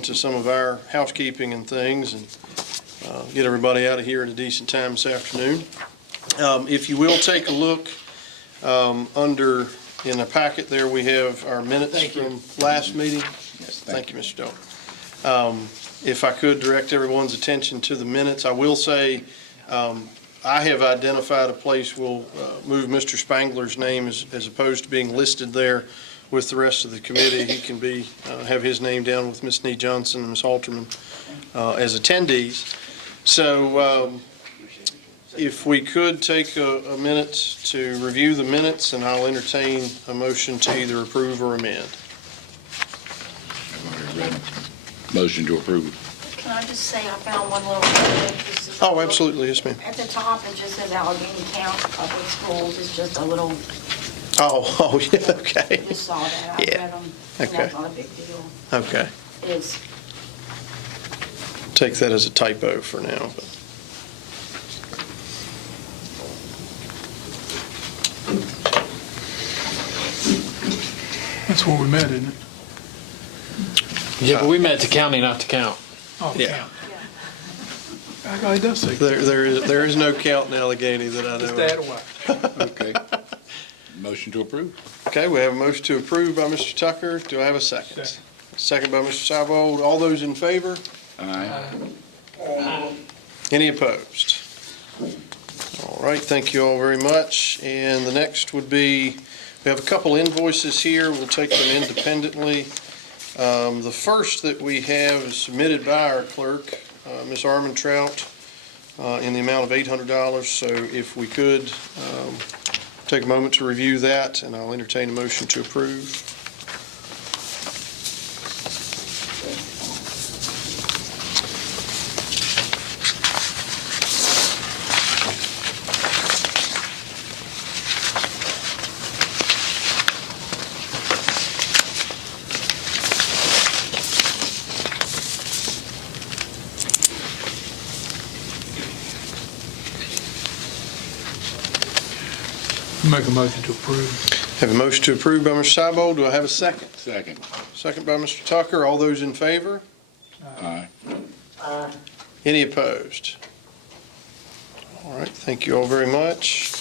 on to some of our housekeeping and things and get everybody out of here at a decent time this afternoon. If you will take a look under in the packet there, we have our minutes from last meeting. Yes, Thank you, Mr. Dalton. If I could direct everyone's attention to the minutes, I will say I have identified a place we'll move Mr. Spangler's name as opposed to being listed there with the rest of the committee. He can be have his name down with Ms. Nee Johnson and Ms. Halterman as attendees. So if we could take a minute to review the minutes, and I'll entertain a motion to either approve or amend. Motion to approve. Can I just say I found one little thing? Oh, absolutely, yes, ma'am. At the top, it just says Allegheny County Public Schools. It's just a little, Oh, yeah, okay. I just saw that. I Yeah. read them. Okay. That's not a big deal. Okay. It's, Take that as a typo for now. But. That's where we met, isn't it? Yeah, but we met to county, not to count. Oh, Yeah. count. It does say. There is no count in Allegheny that I know Just of. add a Y. Okay. Motion to approve. Okay, we have a motion to approve by Mr. Tucker. Do I have a second? Second. Second by Mr. Seibold. All those in favor? Aye. Any opposed? All right, thank you all very much. And the next would be, we have a couple invoices here. We'll take them independently. The first that we have is submitted by our clerk, Ms. Armentrout, in the amount of $800. So if we could take a moment to review that, and I'll entertain a motion to approve. Make a motion to approve. Have a motion to approve by Mr. Seibold. Do I have a second? Second. Second by Mr. Tucker. All those in favor? Aye. Any opposed? All right, thank you all very much.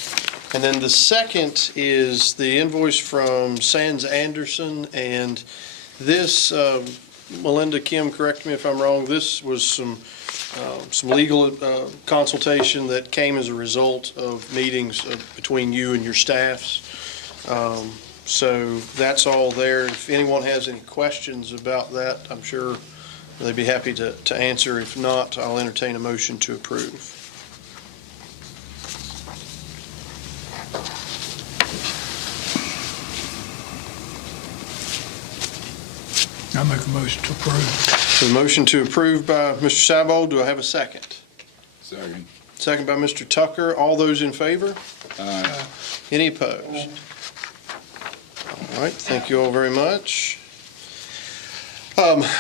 And then the second is the invoice from Sands Anderson, and this, Melinda, Kim, correct me if I'm wrong, this was some legal consultation that came as a result of meetings between you and your staffs. So that's all there. If anyone has any questions about that, I'm sure they'd be happy to answer. If not, I'll entertain a motion to approve. I make a motion to approve. A motion to approve by Mr. Seibold. Do I have a second? Second. Second by Mr. Tucker. All those in favor? Aye. Any opposed? All right, thank you all very much.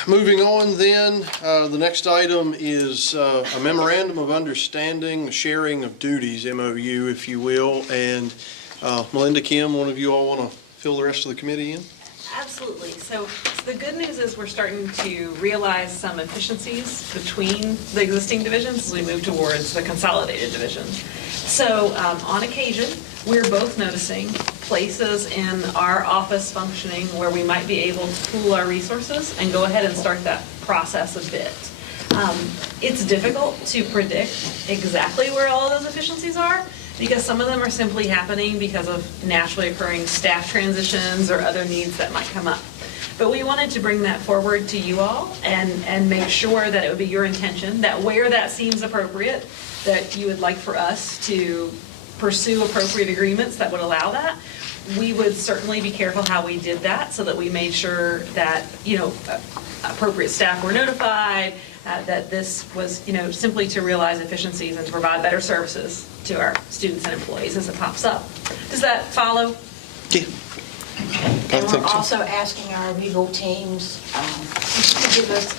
Moving on then, the next item is a memorandum of understanding, a sharing of duties, MOU, if you will. And Melinda, Kim, one of you all want to fill the rest of the committee in? Absolutely. So the good news is we're starting to realize some efficiencies between the existing divisions as we move towards the consolidated divisions. So on occasion, we're both noticing places in our office functioning where we might be able to pool our resources and go ahead and start that process a bit. It's difficult to predict exactly where all of those efficiencies are, because some of them are simply happening because of naturally occurring staff transitions or other needs that might come up. But we wanted to bring that forward to you all and make sure that it would be your intention that where that seems appropriate, that you would like for us to pursue appropriate agreements that would allow that. We would certainly be careful how we did that so that we made sure that, appropriate staff were notified, that this was, simply to realize efficiencies and to provide better services to our students and employees as it pops up. Does that follow? Yeah. and we're also asking our legal teams to give us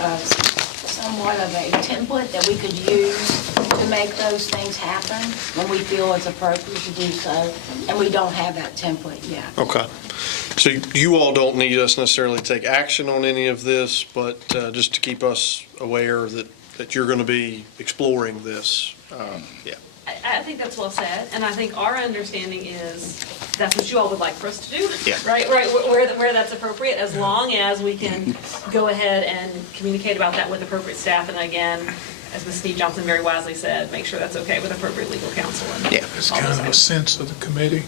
somewhat of a template that we could use to make those things happen when we feel it's appropriate to do so, and we don't have that template yet. Okay. So you all don't need us necessarily to take action on any of this, but just to keep us aware that you're going to be exploring this. Yeah. I think that's well said, and I think our understanding is that's what you all would like for us to do. Yeah. Right, where that's appropriate, as long as we can go ahead and communicate about that with appropriate staff, and again, as Ms. Steve Johnson very wisely said, make sure that's okay with appropriate legal counsel. And Yeah. It's all kind those of a items. sense of the committee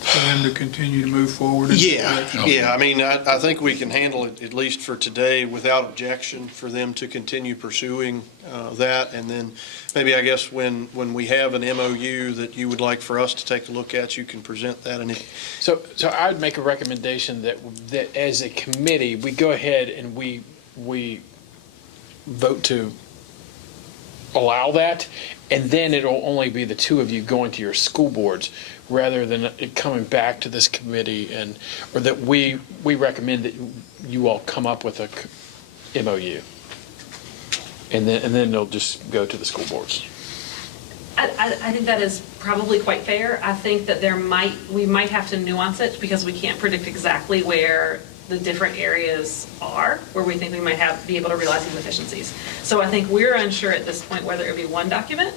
for them to continue to move forward. in this direction. Yeah. I mean, I think we can handle it, at least for today, without objection for them to continue pursuing that. And then maybe, I guess, when we have an MOU that you would like for us to take a look at, you can present that. And So I would make a recommendation that as a committee, we go ahead and we vote to allow that, and then it'll only be the two of you going to your school boards, rather than it coming back to this committee, or that we recommend that you all come up with a MOU. And then they'll just go to the school boards. I think that is probably quite fair. I think that we might have to nuance it because we can't predict exactly where the different areas are, where we think we might be able to realize these efficiencies. So I think we're unsure at this point whether it would be one document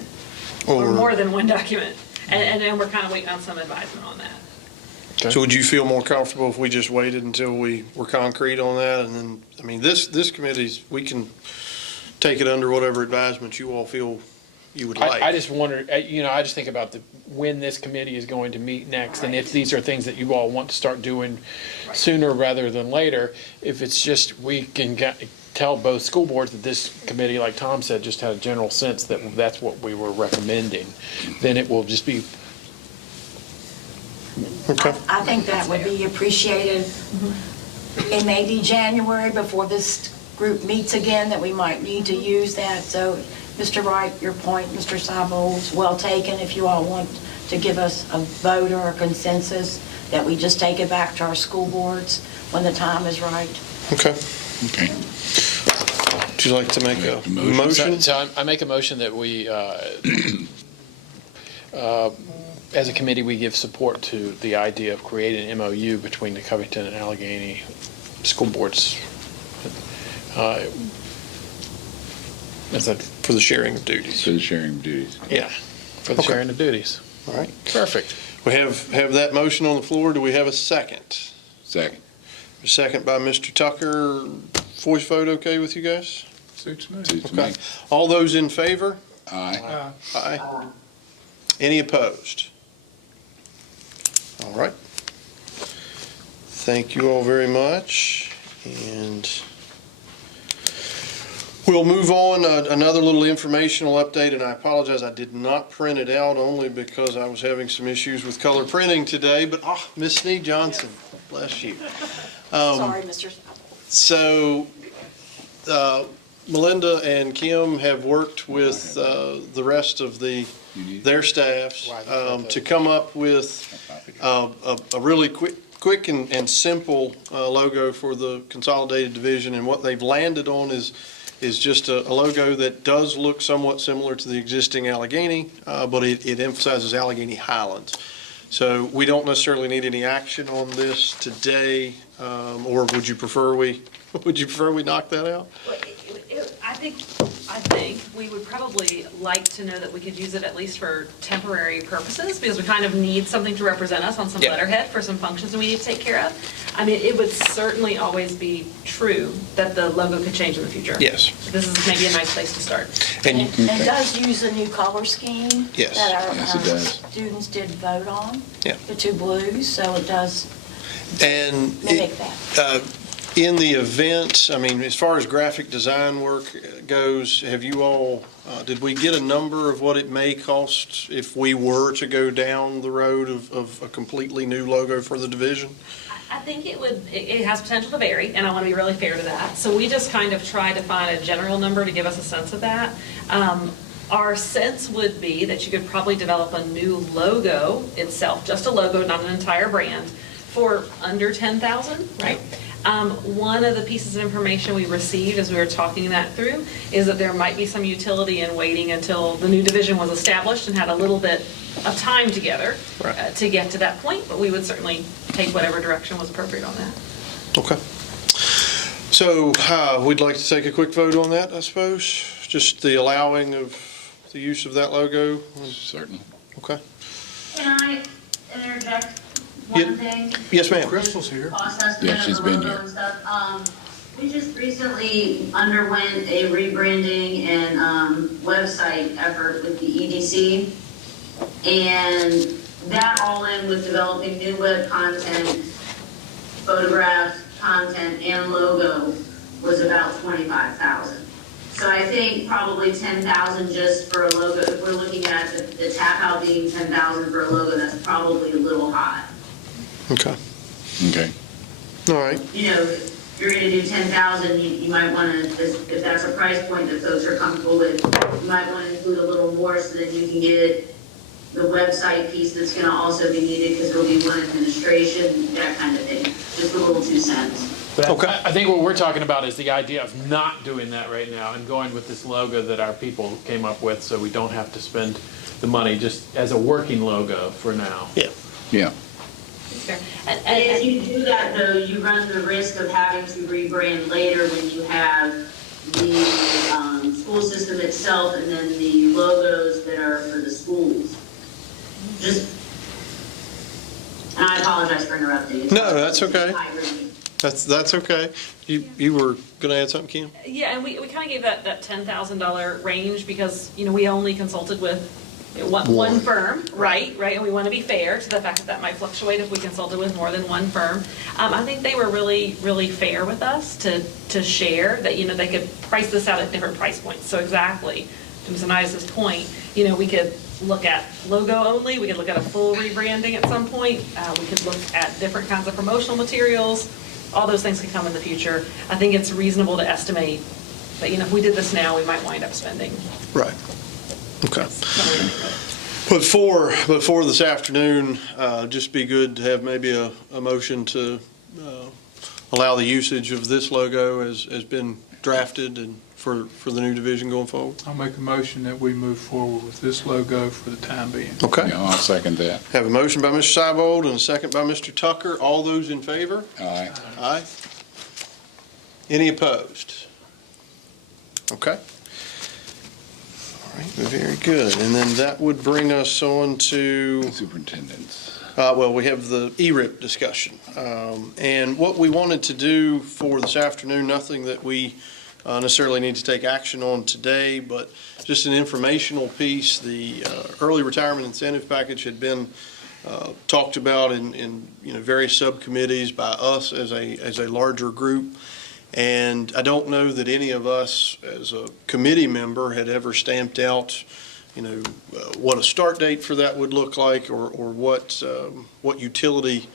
or more than one document. And then we're kind of waiting on some advisement on that. so would you feel more comfortable if we just waited until we were concrete on that? And then, I mean, this committee's, we can take it under whatever advisement you all feel you would like. I just wonder, I just think about when this committee is going to meet next, and if these are things that you all want to start doing sooner rather than later. If it's just, we can tell both school boards that this committee, like Tom said, just had a general sense that that's what we were recommending, then it will just be. Okay. I think that would be appreciated. It may be January before this group meets again that we might need to use that. So, Mr. Wright, your point, Mr. Seibold, well taken. If you all want to give us a vote or a consensus, that we just take it back to our school boards when the time is right. Okay. Okay. Would you like to make a Motion. motion? So I make a motion that we, as a committee, we give support to the idea of creating an MOU between the Covington and Allegheny school boards. Is that For the sharing of duties. For the sharing of duties. Yeah, for the Okay. sharing of duties. All right. Perfect. We have that motion on the floor. Do we have a second? Second. A second by Mr. Tucker. Voice vote okay with you guys? Suits me. Suits me. Okay. All those in favor? Aye. Aye. Any opposed? All right. Thank you all very much. And we'll move on. Another little informational update, and I apologize, I did not print it out only because I was having some issues with color printing today, but Miss Sneed Johnson, bless you. Sorry, Mr. So Melinda and Kim have worked with the rest of their staffs to come up with a really quick and simple logo for the consolidated division. And what they've landed on is just a logo that does look somewhat similar to the existing Allegheny, but it emphasizes Allegheny Highlands. So we don't necessarily need any action on this today, or would you prefer we knock that out? I think we would probably like to know that we could use it at least for temporary purposes, because we kind of need something to represent us on some Yeah. letterhead for some functions that we need to take care of. I mean, it would certainly always be true that the logo could change in the future. Yes. This is maybe a nice place to start. And It does use a new color scheme. Yes. That our Yes, it does. students did vote on. Yeah. The two blues, so it does mimic that. In the event, I mean, as far as graphic design work goes, have you all, did we get a number of what it may cost if we were to go down the road of a completely new logo for the division? I think it has potential to vary, and I want to be really fair to that. So we just kind of try to find a general number to give us a sense of that. Our sense would be that you could probably develop a new logo itself, just a logo, not an entire brand, for under 10,000, right? One of the pieces of information we received as we were talking that through is that there might be some utility in waiting until the new division was established and had a little bit of time together to get to that point, but we would certainly take whatever direction was appropriate on that. Okay. So we'd like to take a quick vote on that, I suppose, just the allowing of the use of that logo. Certainly. Okay. Can I interject Yeah. one thing? Yes, ma'am. Crystal's here. Cost Yeah, estimate she's of the been logo here. and stuff. We just recently underwent a rebranding and website effort with the EDC. And that all in with developing new web content, photographs, content, and logo was about 25,000. So I think probably 10,000 just for a logo. If we're looking at the tap out being 10,000 for a logo, that's probably a little high. Okay. Okay. All right. You know, if you're gonna do 10,000, you might wanna, if that's a price point that folks are comfortable with, you might wanna include a little more so that you can get the website piece that's gonna also be needed, because there'll be one administration, that kind of thing. Just a little 2 cents. But Okay. I think what we're talking about is the idea of not doing that right now and going with this logo that our people came up with, so we don't have to spend the money, just as a working logo for now. Yeah. Yeah. Fair. And if you do that though, you run the risk of having to rebrand later when you have the school system itself and then the logos that are for the schools. And I apologize for interrupting. No, that's okay. That's okay. You were going to add something, Kim? Yeah, and we kind of gave that $10,000 range because, you know, we only consulted with one firm, right? And we want to be fair to the fact that that might fluctuate if we consulted with more than one firm. I think they were really, really fair with us to share that, you know, they could price this out at different price points. So exactly, to Ms. Anisa's point, you know, we could look at logo only, we could look at a full rebranding at some point, we could look at different kinds of promotional materials. All those things could come in the future. I think it's reasonable to estimate that, you know, if we did this now, we might wind up spending. Right. Okay. But for this afternoon, just be good to have maybe a motion to allow the usage of this logo as been drafted and for the new division going forward. I'll make a motion that we move forward with this logo for the time being. Okay. Yeah, I'll second that. Have a motion by Mr. Seibold and a second by Mr. Tucker. All those in favor? Aye. Aye. Any opposed? Okay. All right, very good. And then that would bring us on to, Superintendents. well, we have the ERIP discussion. And what we wanted to do for this afternoon, nothing that we necessarily need to take action on today, but just an informational piece. The early retirement incentive package had been talked about in various subcommittees by us as a larger group. And I don't know that any of us as a committee member had ever stamped out, what a start date for that would look like, or what utility,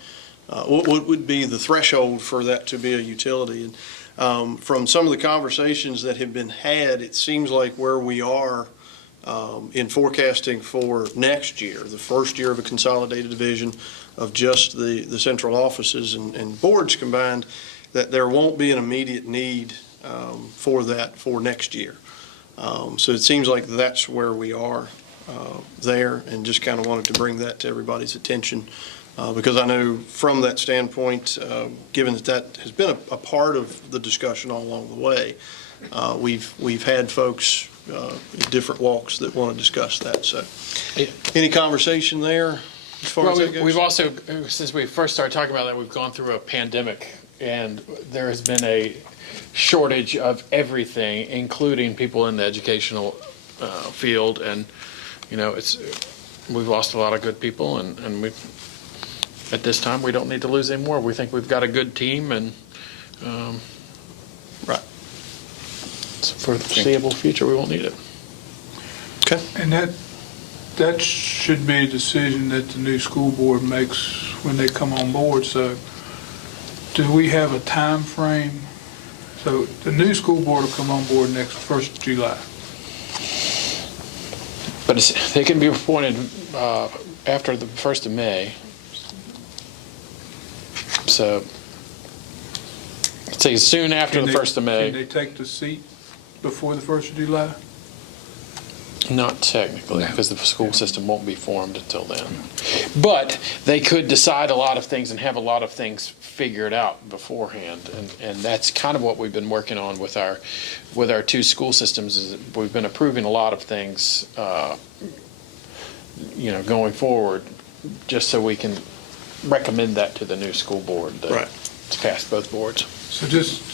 what would be the threshold for that to be a utility. And from some of the conversations that have been had, it seems like where we are in forecasting for next year, the first year of a consolidated division of just the central offices and boards combined, that there won't be an immediate need for that for next year. So it seems like that's where we are there, and just kind of wanted to bring that to everybody's attention. Because I know from that standpoint, given that has been a part of the discussion all along the way, we've had folks in different walks that want to discuss that. So any conversation there as far as that goes? We've also, since we first started talking about that, we've gone through a pandemic, and there has been a shortage of everything, including people in the educational field. And, we've lost a lot of good people, and at this time, we don't need to lose any more. We think we've got a good team, and Right. for the foreseeable future, we won't need it. Okay. And that should be a decision that the new school board makes when they come on board. So do we have a time frame? So the new school board will come on board next 1st of July. But they can be appointed after the 1st of May. So, say soon after the 1st of Can May. they take the seat before the 1st of July? Not technically, because the school system won't be formed until then. But they could decide a lot of things and have a lot of things figured out beforehand. And that's kind of what we've been working on with our two school systems, is we've been approving a lot of things, going forward, just so we can recommend that to the new school board. That Right. It's passed both boards. So just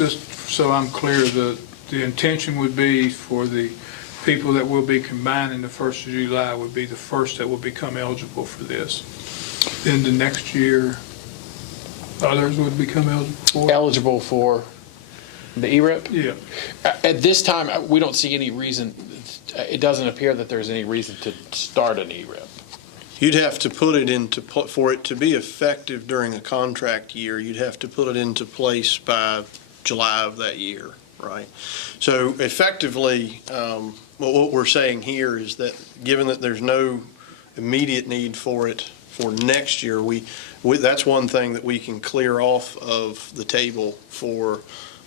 so I'm clear, the intention would be for the people that will be combining the 1st of July would be the first that will become eligible for this. Then the next year, others would become eligible for? Eligible for the ERIP? Yeah. At this time, we don't see any reason, it doesn't appear that there's any reason to start an ERIP. You'd have to put it for it to be effective during a contract year, you'd have to put it into place by July of that year, right? So effectively, what we're saying here is that given that there's no immediate need for it for next year, that's one thing that we can clear off of the table for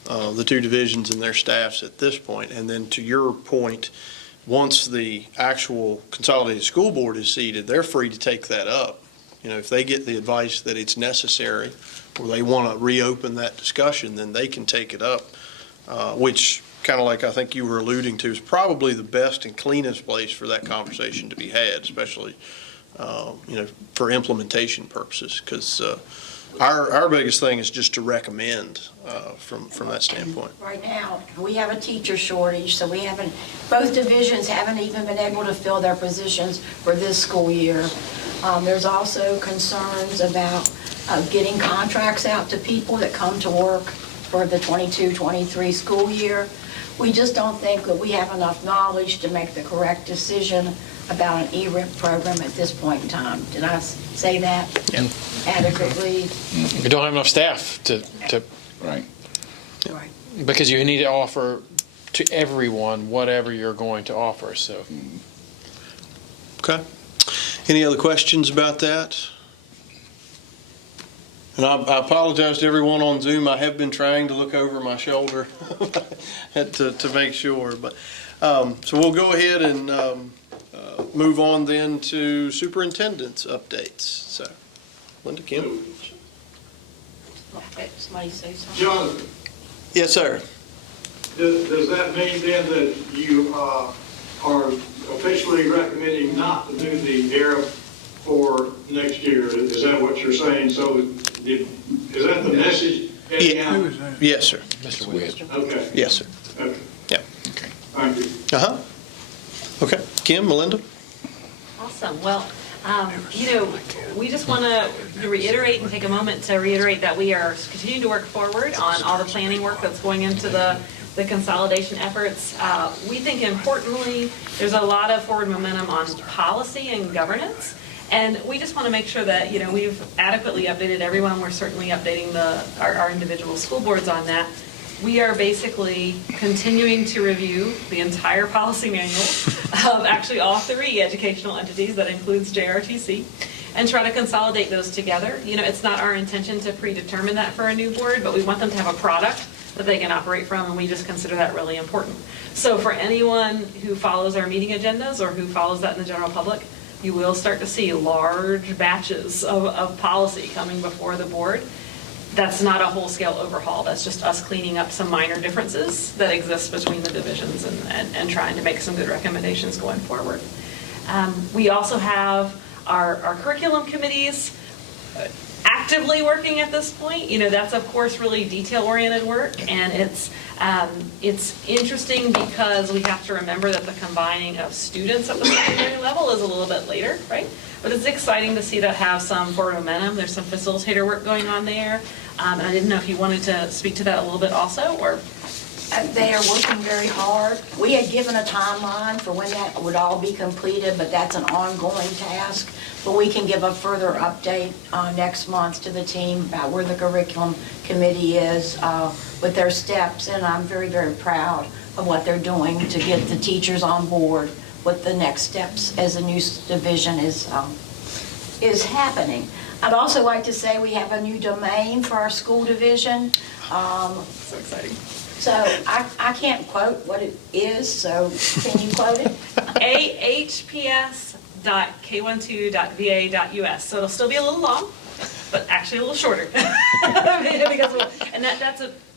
the two divisions and their staffs at this point. And then to your point, once the actual consolidated school board is seated, they're free to take that up. If they get the advice that it's necessary or they want to reopen that discussion, then they can take it up, which, kind of like I think you were alluding to, is probably the best and cleanest place for that conversation to be had, especially, for implementation purposes, because our biggest thing is just to recommend from that standpoint. Right now, we have a teacher shortage, so both divisions haven't even been able to fill their positions for this school year. There's also concerns about getting contracts out to people that come to work for the 22-23 school year. We just don't think that we have enough knowledge to make the correct decision about an ERIP program at this point in time. Did I say that adequately? You don't have enough staff to Right. Right. because you need to offer to everyone whatever you're going to offer, so. Okay. Any other questions about that? And I apologize to everyone on Zoom. I have been trying to look over my shoulder to make sure. But so we'll go ahead and move on then to superintendents updates. So, Linda, Kim? Somebody say something? Jonathan, Yes, sir. does that mean then that you are officially recommending not to do the ERIP for next year? Is that what you're saying? So is that the message? Yeah. Who is that? Yes, sir. Mr. Witt. Okay. Yes, sir. Okay. Yeah. Okay. Thank you. Uh-huh. Okay. Kim, Melinda? Awesome. Well, we just want to reiterate and take a moment to reiterate that we are continuing to work forward on all the planning work that's going into the consolidation efforts. We think importantly, there's a lot of forward momentum on policy and governance. And we just want to make sure that, we've adequately updated everyone. We're certainly updating our individual school boards on that. We are basically continuing to review the entire policy manual of actually all three educational entities, that includes JRTC, and try to consolidate those together. It's not our intention to predetermine that for a new board, but we want them to have a product that they can operate from, and we just consider that really important. So for anyone who follows our meeting agendas or who follows that in the general public, you will start to see large batches of policy coming before the board. That's not a whole-scale overhaul. That's just us cleaning up some minor differences that exist between the divisions and trying to make some good recommendations going forward. We also have our curriculum committees actively working at this point. That's of course really detail-oriented work, and it's interesting because we have to remember that the combining of students at the secondary level is a little bit later, right? But it's exciting to see that have some forward momentum. There's some facilitator work going on there. And I didn't know if you wanted to speak to that a little bit also, or? They are working very hard. We had given a timeline for when that would all be completed, but that's an ongoing task. But we can give a further update next month to the team about where the curriculum committee is with their steps. And I'm very, very proud of what they're doing to get the teachers on board with the next steps as the new division is happening. I'd also like to say we have a new domain for our school division. So exciting. So I can't quote what it is, so can you quote it? ahps.k12.va.us. So it'll still be a little long, but actually a little shorter. And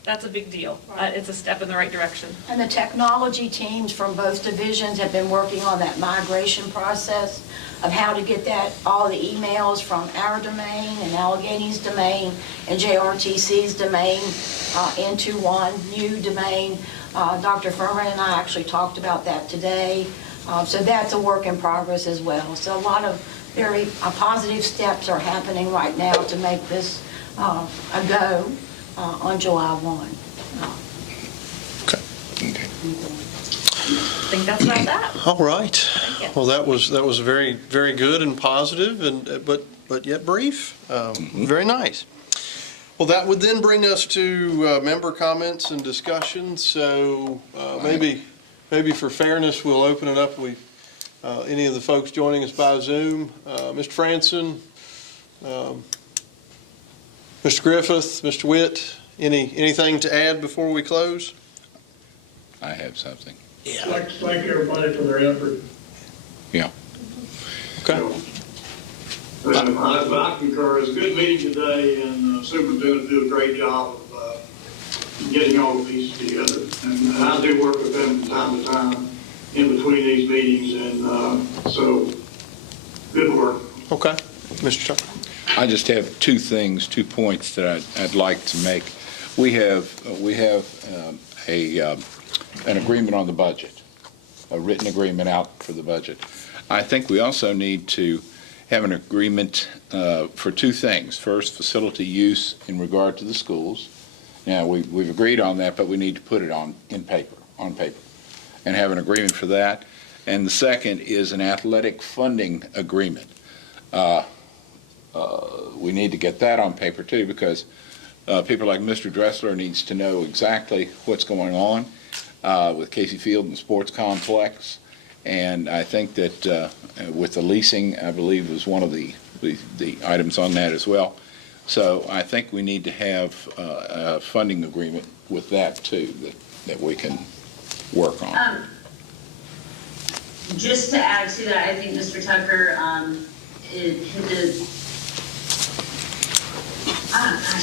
that's a big deal. It's a step in the right direction. And the technology teams from both divisions have been working on that migration process of how to get all the emails from our domain and Allegheny's domain and JRTC's domain into one new domain. Dr. Furman and I actually talked about that today. So that's a work in progress as well. So a lot of very positive steps are happening right now to make this a go on July 1. Okay. I think that's about that. All right. Thank you. Well, that was very, very good and positive, and but yet brief. Very nice. Well, that would then bring us to member comments and discussions. So maybe for fairness, we'll open it up. Any of the folks joining us by Zoom, Mr. Franson, Mr. Griffith, Mr. Witt, anything to add before we close? I have something. I'd like to thank everybody for their effort. Yeah. Okay. I concur. It's a good meeting today, and superintendent do a great job of getting all of these together. And I do work with them from time to time in between these meetings, and so good work. Okay. Mr. Tucker. I just have two points that I'd like to make. We have an agreement on the budget, a written agreement out for the budget. I think we also need to have an agreement for two things. First, facility use in regard to the schools. Now, we've agreed on that, but we need to put it on paper, and have an agreement for that. And the second is an athletic funding agreement. We need to get that on paper too, because people like Mr. Dressler needs to know exactly what's going on with Casey Field and the sports complex. And I think that with the leasing, I believe was one of the items on that as well. So I think we need to have a funding agreement with that too, that we can work on. Just to add to that, I think Mr. Tucker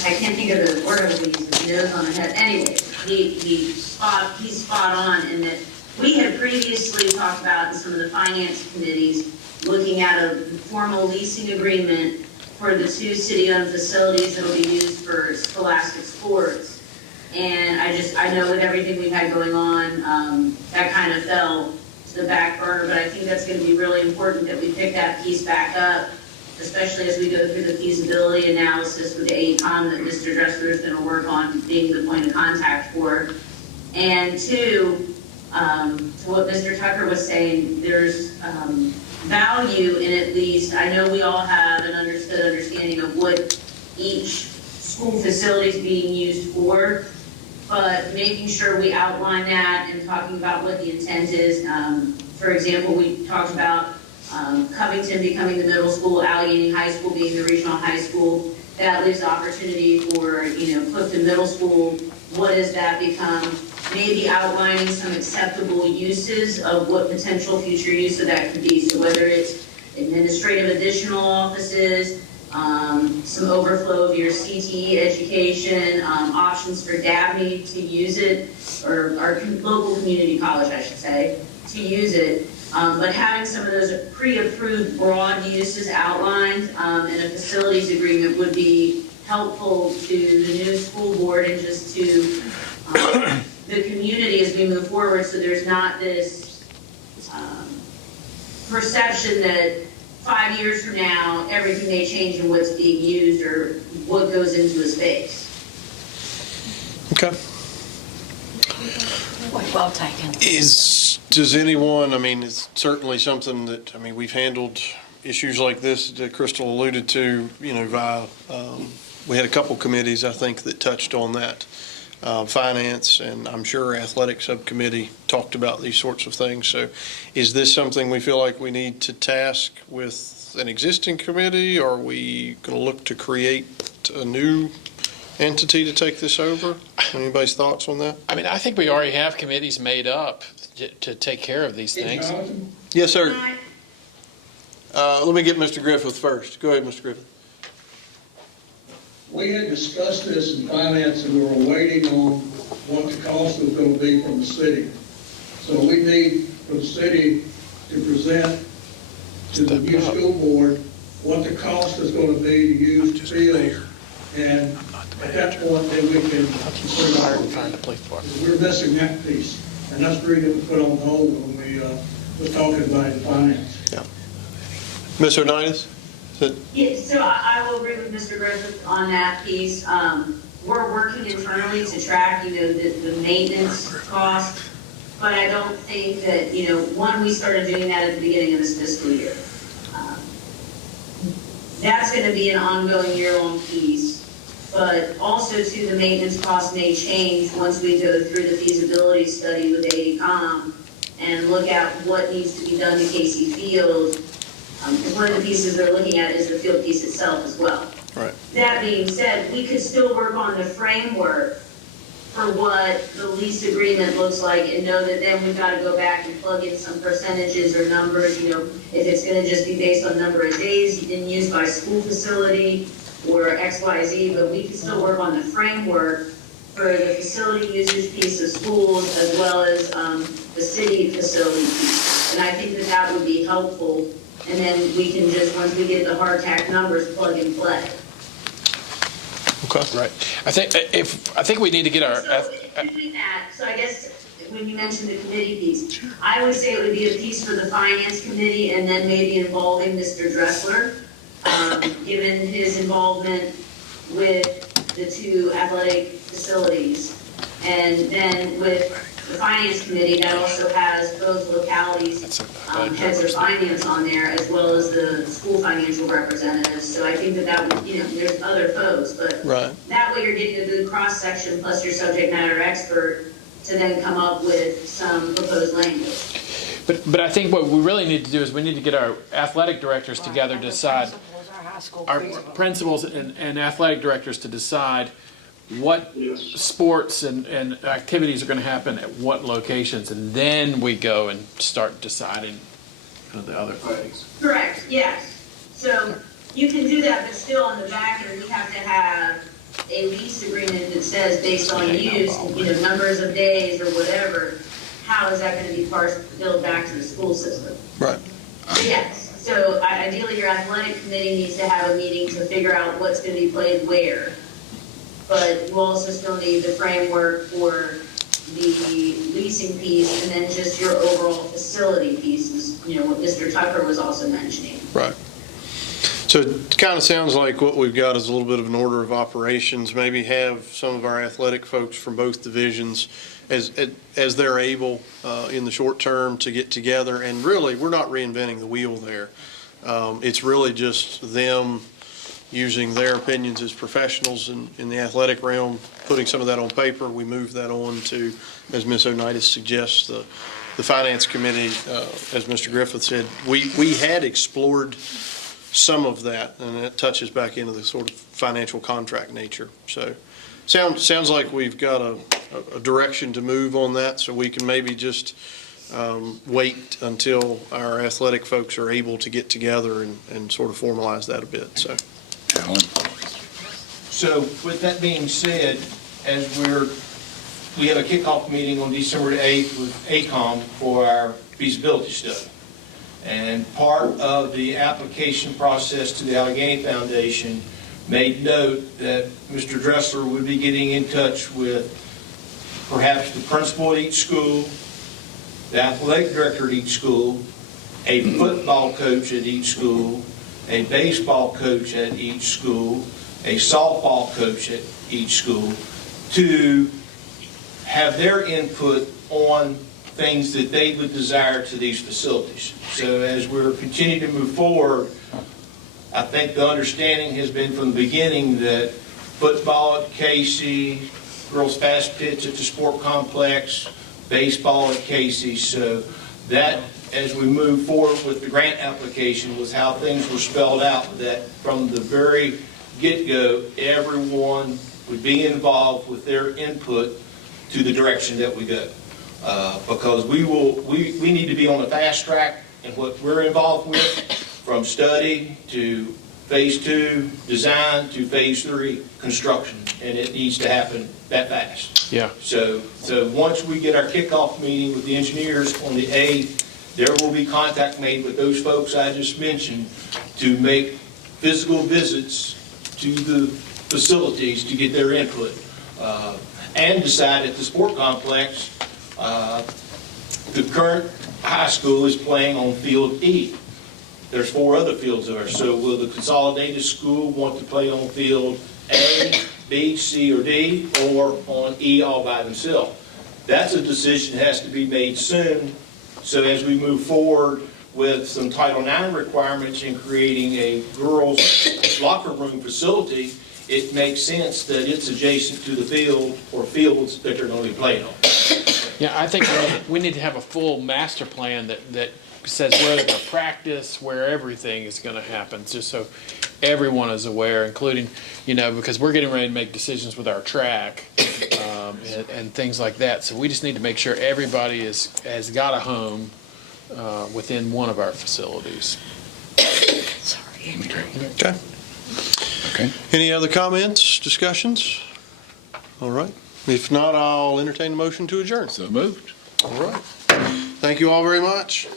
I can't think of the word I was using, his nose on the head. Anyway, he's spot on in that we had previously talked about in some of the finance committees looking at a formal leasing agreement for the two city-owned facilities that will be used for scholastic sports. And I know with everything we've had going on, that kind of fell to the back burner, but I think that's going to be really important that we pick that piece back up, especially as we go through the feasibility analysis with the AECOM that Mr. Dressler is going to work on being the point of contact for. And two, to what Mr. Tucker was saying, there's value in at least, I know we all have an understanding of what each school facility is being used for, but making sure we outline that and talking about what the intent is. For example, we talked about Covington becoming the middle school, Allegheny High School being the regional high school. That leaves opportunity for, Clifton Middle School. What does that become? Maybe outlining some acceptable uses of what potential future use of that could be. So whether it's administrative additional offices, some overflow of your CTE education, options for Dabney to use it, or our local community college, I should say, to use it. But having some of those pre-approved broad uses outlined in a facilities agreement would be helpful to the new school board and just to the community as we move forward, so there's not this perception that 5 years from now, everything may change in what's being used or what goes into a space. Okay. Well taken. Does anyone, it's certainly something that, we've handled issues like this that Crystal alluded to, via, we had a couple committees, I think, that touched on that. finance, and I'm sure athletic subcommittee talked about these sorts of things. So is this something we feel like we need to task with an existing committee? Or are we going to look to create a new entity to take this over? Anybody's thoughts on that? I mean, I think we already have committees made up to take care of these things. Yes, sir. Let me get Mr. Griffith first. Go ahead, Mr. Griffith. We had discussed this in finance and we were waiting on what the cost was going to be from the city. So we need for the city to present to the new school board what the cost is going to be to use the field. And at that point, then we can we're missing that piece. And that's the reason we put on hold when we were talking about it in finance. Yeah. Ms. Onitis? Yeah, so I will agree with Mr. Griffith on that piece. We're working internally to track, the maintenance cost, but I don't think that, one, we started doing that at the beginning of this fiscal year. That's going to be an ongoing year-long piece, but also too, the maintenance cost may change once we go through the feasibility study with Comm and look at what needs to be done to Casey Field. Because one of the pieces they're looking at is the field piece itself as well. Right. That being said, we could still work on the framework for what the lease agreement looks like and know that then we've got to go back and plug in some percentages or numbers, if it's going to just be based on number of days in use by school facility or XYZ, but we can still work on the framework for the facility usage piece of schools as well as the city facility piece. And I think that would be helpful. And then we can just, once we get the hard tack numbers, plug and play. Okay. Right. I think we need to get our. So doing that, so I guess when you mentioned the committee piece, I would say it would be a piece for the finance committee and then maybe involving Mr. Dressler, given his involvement with the two athletic facilities. And then with the finance committee, that also has both localities, heads of finance on there, as well as the school financial representatives. So I think that would, there's other folks, but that way you're getting a good cross-section plus your subject matter expert to then come up with some proposed language. But I think what we really need to do is we need to get our athletic directors together to decide, our principals and athletic directors to decide what sports and activities are going to happen at what locations, and then we go and start deciding the other things. Correct, yes. So you can do that, but still on the back end, we have to have a lease agreement that says based on use, numbers of days or whatever, how is that going to be billed back to the school system? Right. Yes. So ideally, your athletic committee needs to have a meeting to figure out what's going to be played where. But you also still need the framework for the leasing piece and then just your overall facility pieces, what Mr. Tucker was also mentioning. Right. So it kind of sounds like what we've got is a little bit of an order of operations. Maybe have some of our athletic folks from both divisions as they're able in the short term to get together. And really, we're not reinventing the wheel there. It's really just them using their opinions as professionals in the athletic realm, putting some of that on paper. We move that on to, as Ms. Onitis suggests, the Finance Committee. As Mr. Griffith said, we had explored some of that, and it touches back into the sort of financial contract nature. So sounds like we've got a direction to move on that, so we can maybe just wait until our athletic folks are able to get together and sort of formalize that a bit. So. Alan? So with that being said, as we have a kickoff meeting on December 8th with Comm for our feasibility study. And part of the application process to the Allegheny Foundation made note that Mr. Dressler would be getting in touch with perhaps the principal at each school, the athletic director at each school, a football coach at each school, a baseball coach at each school, a softball coach at each school, to have their input on things that they would desire to these facilities. So as we're continuing to move forward, I think the understanding has been from the beginning that football at Casey, girls fast pitch at the sport complex, baseball at Casey. So that, as we move forward with the grant application, was how things were spelled out, that from the very get-go, everyone would be involved with their input to the direction that we go. Because we need to be on the fast track in what we're involved with, from study to phase 2 design to phase 3 construction, and it needs to happen that fast. Yeah. So once we get our kickoff meeting with the engineers on the 8th, there will be contact made with those folks I just mentioned to make physical visits to the facilities to get their input. And decide at the sport complex, the current high school is playing on field E. There's 4 other fields there. So will the consolidated school want to play on field A, B, C, or D, or on E all by themselves? That's a decision that has to be made soon. So as we move forward with some Title IX requirements in creating a girls' locker room facility, it makes sense that it's adjacent to the field or fields that they're going to be playing on. Yeah, I think we need to have a full master plan that says where they're going to practice, where everything is going to happen, just so everyone is aware, including, because we're getting ready to make decisions with our track and things like that. So we just need to make sure everybody has got a home within one of our facilities. Sorry. Okay. Okay. Any other comments, discussions? All right. If not, I'll entertain a motion to adjourn. So moved. All right. Thank you all very much.